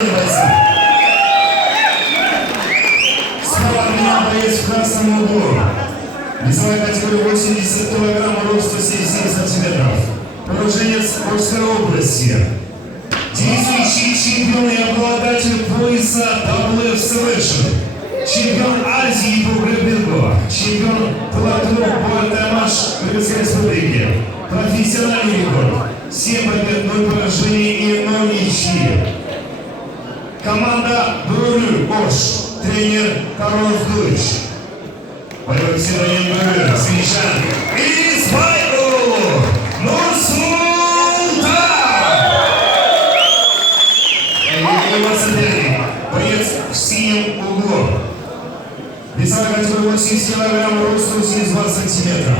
Справа от меня боец в красном углу. Весовая категория 80 кг, рост 177 сантиметров. Уроженец Курской области. Действующий чемпион и обладатель пояса WF Selection. Чемпион Азии по грэпплингу. Чемпион плато Бартамаш Кыргызской республики. Профессиональный рекорд. 7 побед, 0 поражений и 0 ничьи. Команда Брулю Ош. Тренер Королов Ключ. Боевой псевдоним Брулю. Свечан. И Спайру Нурсултан. Боец в синем углу. Весовая категория 80 кг, рост 82 сантиметра.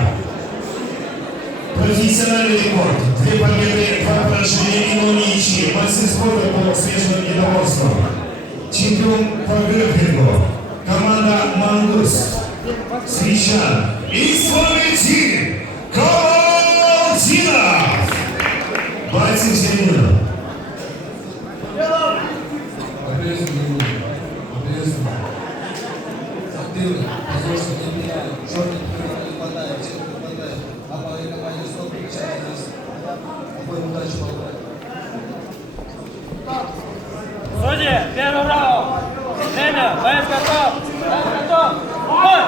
Профессиональный рекорд. 2 победы, 2 поражения и 0 ничьи. Мастер спорта по смешанным единоборствам. Чемпион по грэпплингу. Команда Мангуст. Свечан. Исламити Калдинов. Бойцы в середину. Судьи, первый раунд. Время, боец готов. Готов. Бой!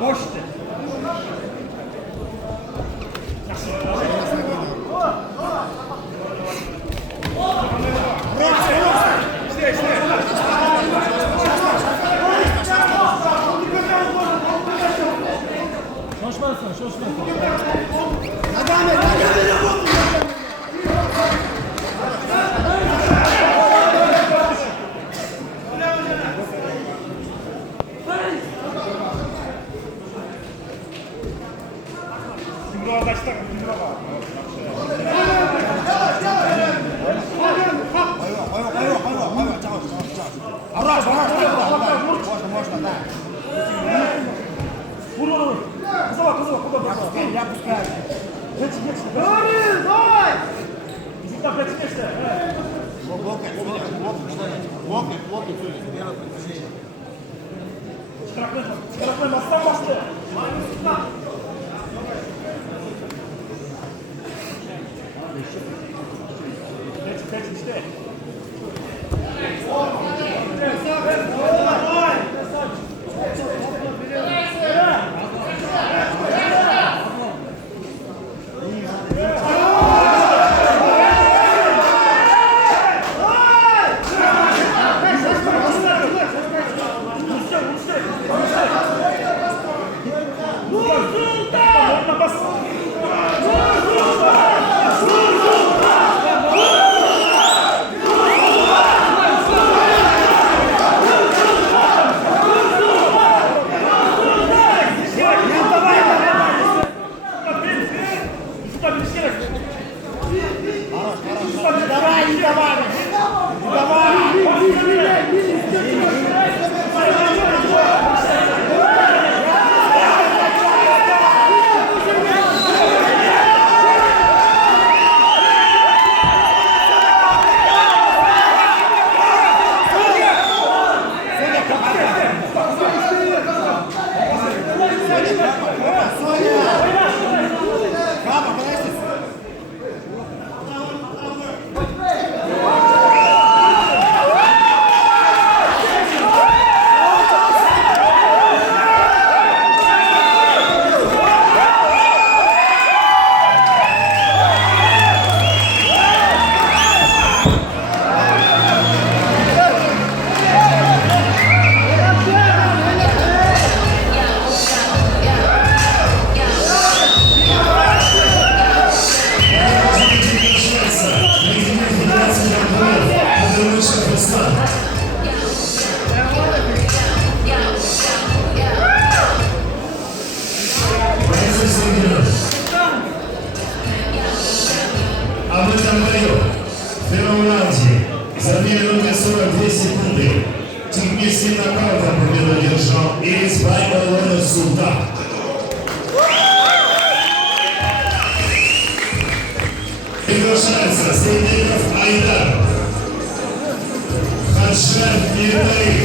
Больше ты. А в этом бою, в первом раунде, за 2 минуты 42 секунды, техническим нокаутом победу одержал Ирисбай Нурсултан. Айдаров. Хаджар Миртаев.